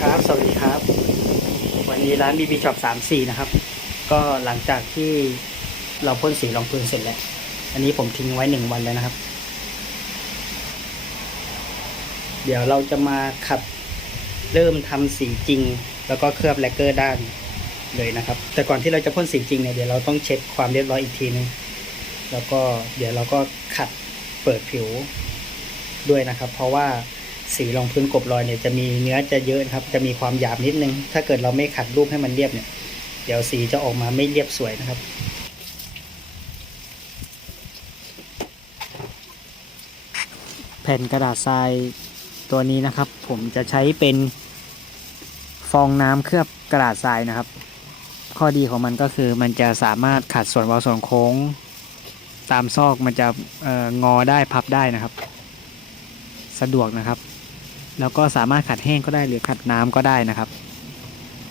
ครับ สวัสดีครับ วันนี้ร้าน BB Shop 34นะครับ ก็หลังจากที่เราพ่นสีรองพื้นเสร็จแล้ว อันนี้ผมทิ้งไว้หนึ่งวันแล้วนะครับ เดี๋ยวเราจะมาขัดเริ่มทำสีจริง แล้วก็เคลือบแลกเกอร์ด้านเลยนะครับ แต่ก่อนที่เราจะพ่นสีจริงเนี่ยเดี๋ยวเราต้องเช็คความเรียบร้อยอีกทีนึงแล้วก็เดี๋ยวเราก็ขัดเปิดผิวด้วยนะครับ เพราะว่า สีรองพื้นกบรอยเนี่ยจะมีเนื้อจะเยอะครับ จะมีความหยาบนิดนึง ถ้าเกิดเราไม่ขัดรูปให้มันเรียบเนี่ย เดี๋ยวสีจะออกมาไม่เรียบสวยนะครับแผ่นกระดาษทรายตัวนี้นะครับ ผมจะใช้เป็นฟองน้ำเคลือบกระดาษทรายนะครับ ข้อดีของมันก็คือมันจะสามารถขัดส่วนเว้าส่วนโค้ง ตามซอกมันจะงอได้พับได้นะครับ สะดวกนะครับ แล้วก็สามารถขัดแห้งก็ได้หรือขัดน้ำก็ได้นะครับ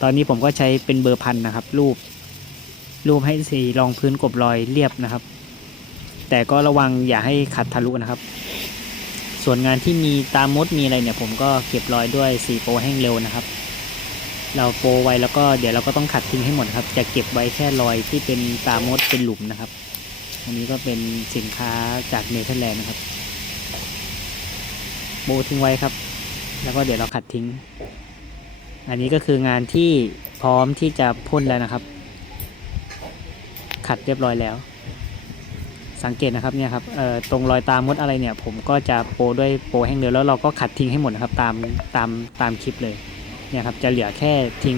ตอนนี้ผมก็ใช้เป็นเบอร์พันนะครับ รูป รูปให้สีรองพื้นกบรอยเรียบนะครับ แต่ก็ระวังอย่าให้ขัดทะลุนะครับ ส่วนงานที่มีตามมดมีอะไรเนี่ย ผมก็เก็บรอยด้วยสีโปแห้งเร็วนะครับ เราโปไว้แล้วก็เดี๋ยวเราก็ต้องขัดทิ้งให้หมดครับ จะเก็บไว้แค่รอยที่เป็นตามดเป็นหลุมนะครับ อันนี้ก็เป็นสินค้าจากเนเธอร์แลนด์นะครับโบทิ้งไว้ครับ แล้วก็เดี๋ยวเราขัดทิ้ง อันนี้ก็คืองานที่พร้อมที่จะพ่นแล้วนะครับ ขัดเรียบร้อยแล้ว สังเกตนะครับเนี่ยครับตรงรอยตามมดอะไรเนี่ย ผมก็จะโปด้วยโปแห้งเดียวแล้วเราก็ขัดทิ้งให้หมดนะครับ ตามตามตามคลิปเลยเนี่ยครับจะเหลือแค่ทิ้ง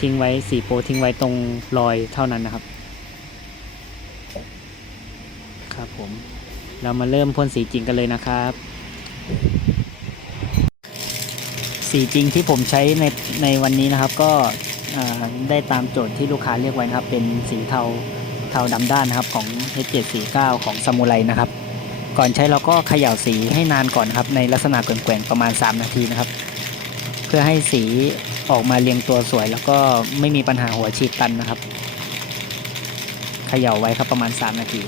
ทิ้งไว้สีโปทิ้งไว้ตรงรอยเท่านั้นนะครับ ครับผมเรามาเริ่มพ่นสีจริงกันเลยนะครับ สีจริงที่ผมใช้ในในวันนี้นะครับ ก็ได้ตามโจทย์ที่ลูกค้าเรียกไว้นะครับ เป็นสีเทาเทาดำด้านนะครับของ H749 ของซามูไรนะครับ ก่อนใช้เราก็เขย่าสีให้นานก่อนนครับ ในลักษณะแกว่งๆประมาณ 3 นาทีนะครับ เพื่อให้สีออกมาเรียงตัวสวย แล้วก็ไม่มีปัญหาหัวฉีดตันนะครับ เขย่าไว้ครับประมาณ 3 นาที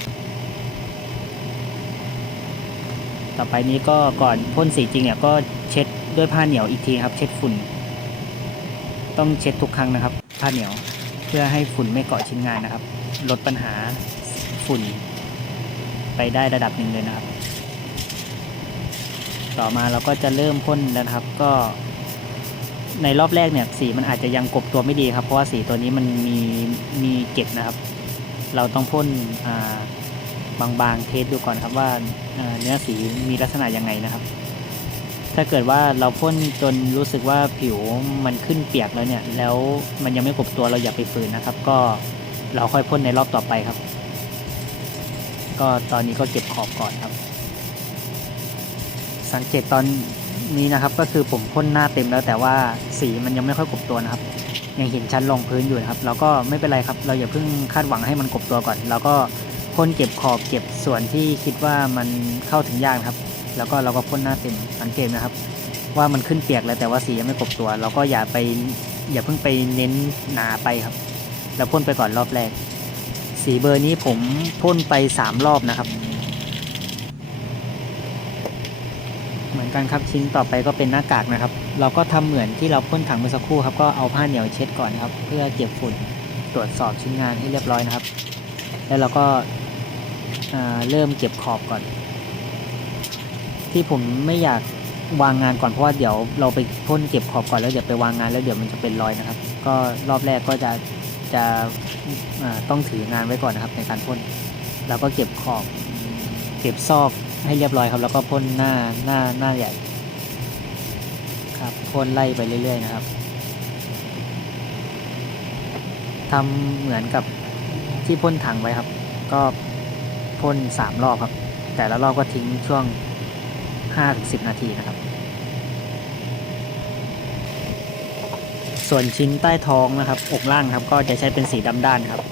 ต่อไปนี้ก็ก่อนพ่นสีจริงเนี่ยก็เช็ด ด้วยผ้าเหนียวอีกทีครับ เช็ดฝุ่น ต้องเช็ดทุกครั้งนะครับ ผ้าเหนียวเพื่อให้ฝุ่นไม่เกาะชิ้นงานนะครับ ลดปัญหาฝุ่น ไปได้ระดับหนึ่งเลยนะครับ ต่อมาเราก็จะเริ่มพ่นแล้วนะครับ ก็ในรอบแรกเนี่ยสีมันอาจจะยังกบตัวไม่ดีครับ เพราะว่าสีตัวนี้มันมีมีเกล็ดนะครับ เราต้องพ่นบางๆเทสดูก่อนครับว่าเนื้อสีมีลักษณะยังไงนะครับ ถ้าเกิดว่าเราพ่นจนรู้สึกว่าผิวมันขึ้นเปียกแล้วเนี่ย แล้วมันยังไม่กบตัวเราอย่าไปฝืนนะครับ ก็เราค่อยพ่นในรอบต่อไปครับ ก็ตอนนี้ก็เก็บขอบก่อนครับ สังเกตตอนนี้นะครับ ก็คือผมพ่นหน้าเต็มแล้วแต่ว่าสีมันยังไม่ค่อยกบตัวนะครับ ยังเห็นชั้นรองพื้นอยู่นะครับ เราก็ไม่เป็นไรครับ เราอย่าเพิ่งคาดหวังให้มันกบตัวก่อน เราก็พ่นเก็บขอบเก็บส่วนที่คิดว่ามันเข้าถึงยากครับ แล้วก็เราก็พ่นหน้าเต็มสังเกตนะครับ ว่ามันขึ้นเปียกแล้วแต่ว่าสียังไม่กบตัว เราก็อย่าไปอย่าเพิ่งไปเน้นหนาไปครับแล้วพ่นไปก่อนรอบแรก สีเบอร์นี้ผมพ่นไปสามรอบนะครับ เหมือนกันครับชิ้นต่อไปก็เป็นหน้ากากนะครับ เราก็ทำเหมือนที่เราพ่นถังเมื่อสักครู่ครับก็เอาผ้าเหนียวเช็ดก่อนครับ เพื่อเก็บฝุ่นตรวจสอบชิ้นงานให้เรียบร้อยนะครับ แล้วเราก็อ่าเริ่มเก็บขอบก่อน ที่ผมไม่อยากวางงานก่อนเพราะว่าเดี๋ยวเราไปพ่นเก็บขอบก่อนแล้วเดี๋ยวไปวางงานแล้วเดี๋ยวมันจะเป็นรอยนะครับ ก็รอบแรกก็จะจะต้องถืองานไว้ก่อนนะครับ ในการพ่นแล้วก็เก็บขอบ เก็บซอกให้เรียบร้อยครับ แล้วก็พ่นหน้าหน้าหน้าใหญ่ครับพ่นไล่ไปเรื่อย ๆ นะครับทำเหมือนกับที่พ่นถังไว้ครับ ก็พ่นสามรอบครับ แต่ละรอบก็ทิ้งช่วง ห้าถึงสิบนาทีนะครับ ส่วนชิ้นใต้ท้องนะครับ อกล่างครับก็จะใช้เป็นสีดำด้านครับ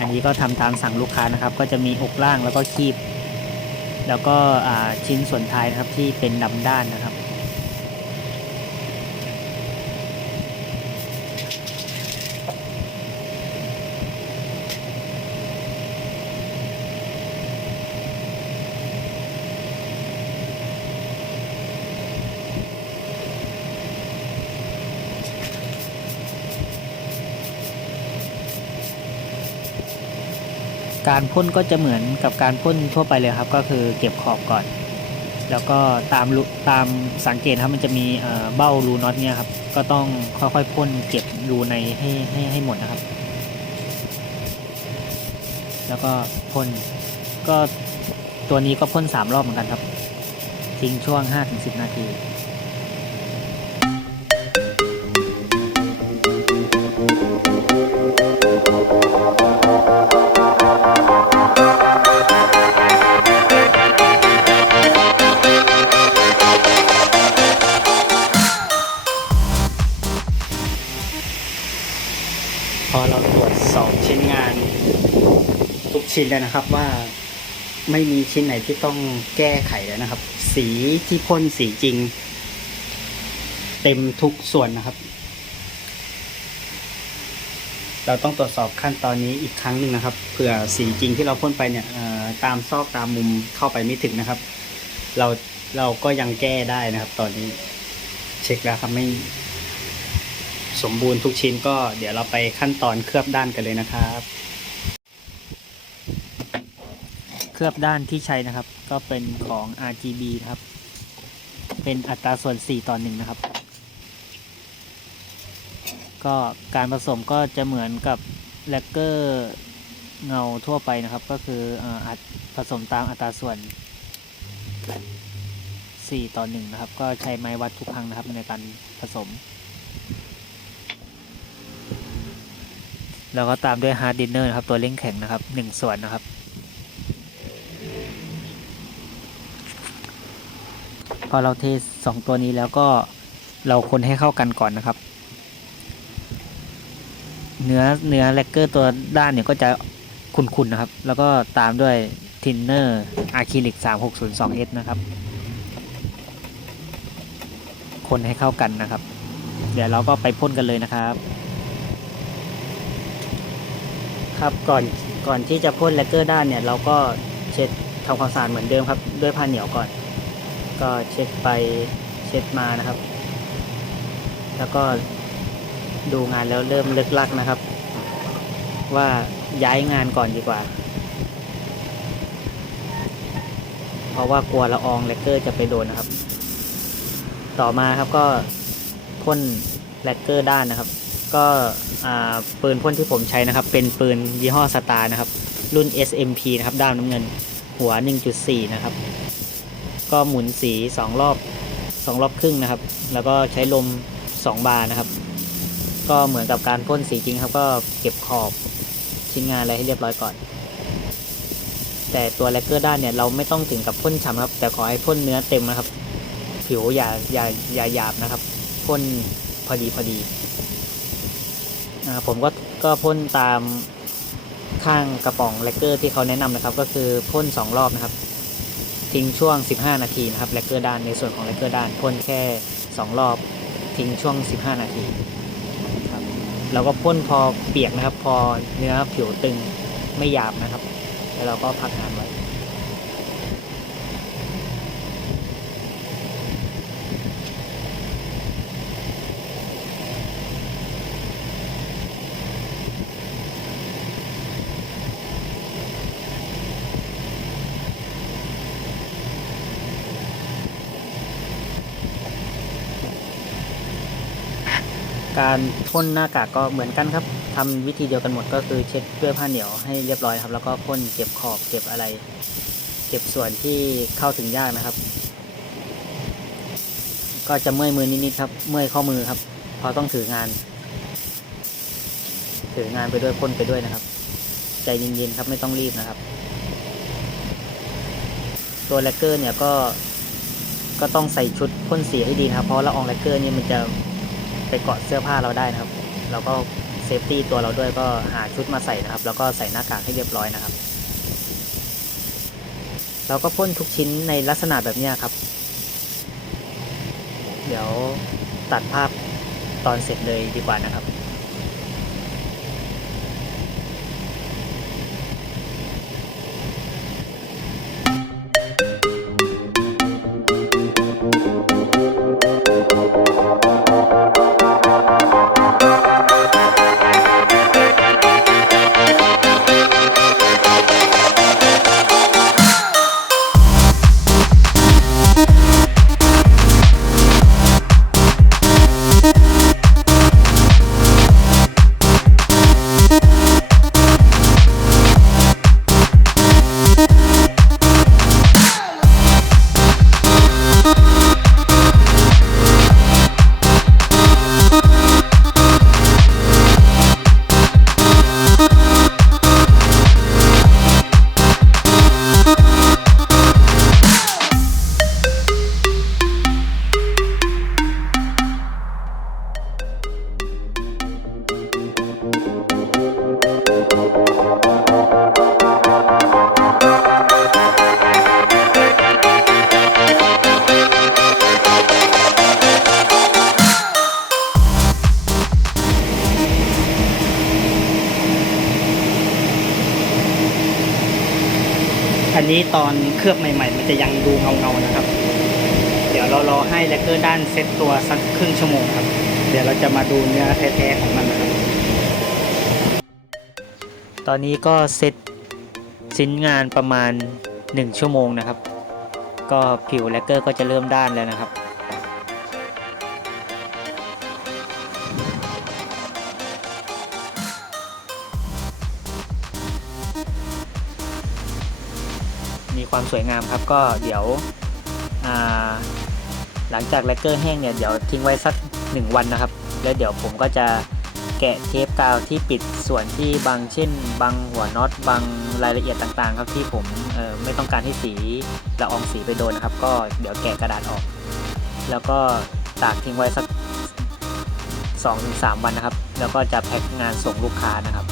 อันนี้ก็ทำตามสั่งลูกค้านะครับ ก็จะมีอกล่างแล้วก็คีบ แล้วก็ชิ้นส่วนท้ายนะครับที่เป็นดำด้านนะครับ การพ่นก็จะเหมือนกับการพ่นทั่วไปเลยครับ ก็คือเก็บขอบก่อน แล้วก็ตามตามสังเกตครับมันจะมีเบ้ารูน็อตเนี่ยครับ ก็ต้องค่อยๆพ่นเก็บรูในให้ให้ให้หมดนะครับ แล้วก็พ่นก็ตัวนี้ก็พ่นสามรอบเหมือนกันครับทิ้งช่วง 5-10 นาที ชิ้นแล้วนะครับว่าไม่มีชิ้นไหนที่ต้องแก้ไขแล้วนะครับ สีที่พ่นสีจริง เต็มทุกส่วนนะครับ เราต้องตรวจสอบขั้นตอนนี้อีกครั้งหนึ่งนะครับเผื่อสีจริงที่เราพ่นไปเนี่ยตามซอกตามมุมเข้าไปไม่ถึงนะครับ เราเราก็ยังแก้ได้นะครับ ตอนนี้เช็คแล้วครับไม่สมบูรณ์ทุกชิ้นก็เดี๋ยวเราไปขั้นตอนเคลือบด้านกันเลยนะครับ เค ลือบด้านที่ใช้นะครับ ก็เป็นของ RGB นะครับ เป็นอัตราส่วน 4 ต่อ 1 นะครับ ก็การผสมก็จะเหมือนกับแลกเกอร์เงาทั่วไปนะครับ ก็คืออัดผสมตามอัตราส่วน 4 ต่อ 1 นะครับ ก็ใช้ไม้วัดทุกครั้งนะครับในการผสม แล้วก็ตามด้วยฮาร์ดดินเนอร์นะครับ ตัวเล่งแข็งนะครับหนึ่งส่วนนะครับ อเราเทสองตัวนี้แล้วก็เราคนให้เข้ากันก่อนนะครับ เนื้อเนื้อแลกเกอร์ตัวด้านเนี่ยก็จะขุ่นๆนะครับ แล้วก็ตามด้วยทินเนอร์อะคริลิก 3602S นะครับ คนให้เข้ากันนะครับ เดี๋ยวเราก็ไปพ่นกันเลยนะครับ ครับก่อนก่อนที่จะพ่นแลกเกอร์ด้านเนี่ยเราก็เช็ดทำความสะอาดเหมือนเดิมครับ ด้วยผ้าเหนียวก่อน ก็เช็ดไปเช็ดมานะครับ แล้วก็ดูงานแล้วเริ่มเลิกลักนะครับ ว่าย้ายงานก่อนดีกว่า เพราะว่ากลัวละอองแลกเกอร์จะไปโดนนะครับ ต่อมาครับก็พ่นแลกเกอร์ด้านนะครับ ก็ปืนพ่นที่ผมใช้นะครับ เป็นปืนยี่ห้อสตาร์นะครับ รุ่น SMP นะครับด้ามน้ำเงินหัว 1.4 นะครับ ก็หมุนสี2รอบ2รอบครึ่งนะครับ แล้วก็ใช้ลม2บาร์นะครับ ก็เหมือนกับการพ่นสีจริงครับ ก็เก็บขอบชิ้นงานอะไรให้เรียบร้อยก่อน แต่ตัวแลกเกอร์ด้านเนี่ยเราไม่ต้องถึงกับพ่นฉ่ำครับ แต่ขอให้พ่นเนื้อเต็มนะครับ ผิวอย่าอย่าอย่าหยาบนะครับพ่นพอดีพอดีอ่าผมก็ก็พ่นตามข้างกระป๋องแลกเกอร์ที่เขาแนะนำนะครับ ก็คือพ่น2รอบนะครับ ทิ้งช่วง 15 นาทีนะครับแลกเกอร์ด้านในส่วนของแลกเกอร์ด้านพ่นแค่ 2 รอบทิ้งช่วง 15 นาทีครับเราก็พ่นพอเปียกนะครับ พอเนื้อผิวตึงไม่หยาบนะครับ แล้วเราก็พักงานไว้ การพ่นหน้ากากก็เหมือนกันครับทำวิธีเดียวกันหมดก็คือเช็ดด้วยผ้าเหนียวให้เรียบร้อยครับ แล้วก็พ่นเก็บขอบเก็บอะไร เก็บส่วนที่เข้าถึงยากนะครับ ก็จะเมื่อยมือนิดๆครับ เมื่อยข้อมือครับเพราะต้องถืองาน ถืองานไปด้วยพ่นไปด้วยนะครับ ใจเย็นๆครับไม่ต้องรีบนะครับ ตัวแลกเกอร์เนี่ยก็ก็ต้องใส่ชุดพ่นสีให้ดีนะครับเพราะละอองแลกเกอร์เนี่ยมันจะ ไปเกาะเสื้อผ้าเราได้นะครับเราก็เซฟตี้ตัวเราด้วยก็หาชุดมาใส่นะครับ แล้วก็ใส่หน้ากากให้เรียบร้อยนะครับ เราก็พ่นทุกชิ้นในลักษณะแบบนี้ครับ เดี๋ยวตัดภาพตอนเสร็จเลยดีกว่านะครับ นนี้ตอนเคลือบใหม่ ๆ มันจะยังดูเงาๆนะครับ เดี๋ยวเรารอให้แลกเกอร์ด้านเซ็ตตัวสักครึ่งชั่วโมงครับ เดี๋ยวเราจะมาดูเนื้อแท้ๆของมันนะครับ ตอนนี้ก็เซ็ตชิ้นงานประมาณ 1 ชั่วโมงนะครับ ก็ผิวแลกเกอร์ก็จะเริ่มด้านแล้วนะครับ ความสวยงามครับก็เดี๋ยวหลังจากแลกเกอร์แห้งเนี่ยเดี๋ยวทิ้งไว้สักหนึ่งวันนะครับ แล้วเดี๋ยวผมก็จะแกะเทปกาวที่ปิดส่วนที่บางเช่น บางหัวน็อตบางรายละเอียดต่างๆ ครับที่ผมไม่ต้องการให้สีละอองสีไปโดนนะครับ ก็เดี๋ยวแกะกระดาษออก แล้วก็ตากทิ้งไว้สัก 2-3 วันนะครับ แล้วก็จะแพ็คงานส่งลูกค้านะครับ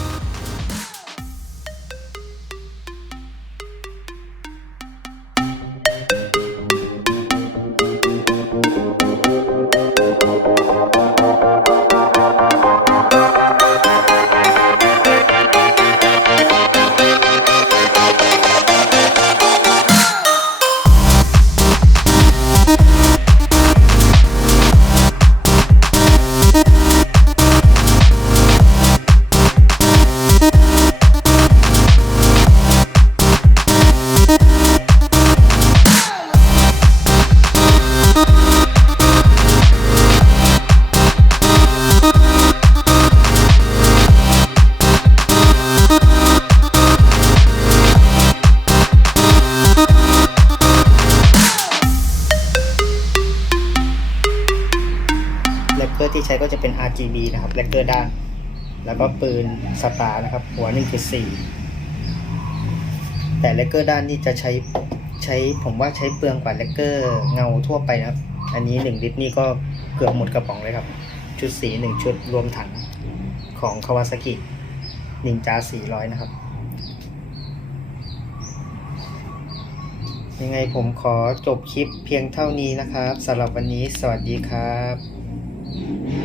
ก็จะเป็น RGB นะครับแลกเกอร์ด้าน แล้วก็ปืนสตาร์นะครับ หัว 1.4 แต่แลกเกอร์ด้านนี่จะใช้ใช้ผมว่าใช้เปลืองกว่าแลกเกอร์เงาทั่วไปนะครับ อันนี้ 1 ลิตรนี่ก็เกือบหมดกระป๋องเลยครับ ชุดสี 1 ชุดรวมถังของคาวาซากินินจา 400 นะครับ ยังไงผมขอจบคลิปเพียงเท่านี้นะครับสำหรับวันนี้สวัสดีครับ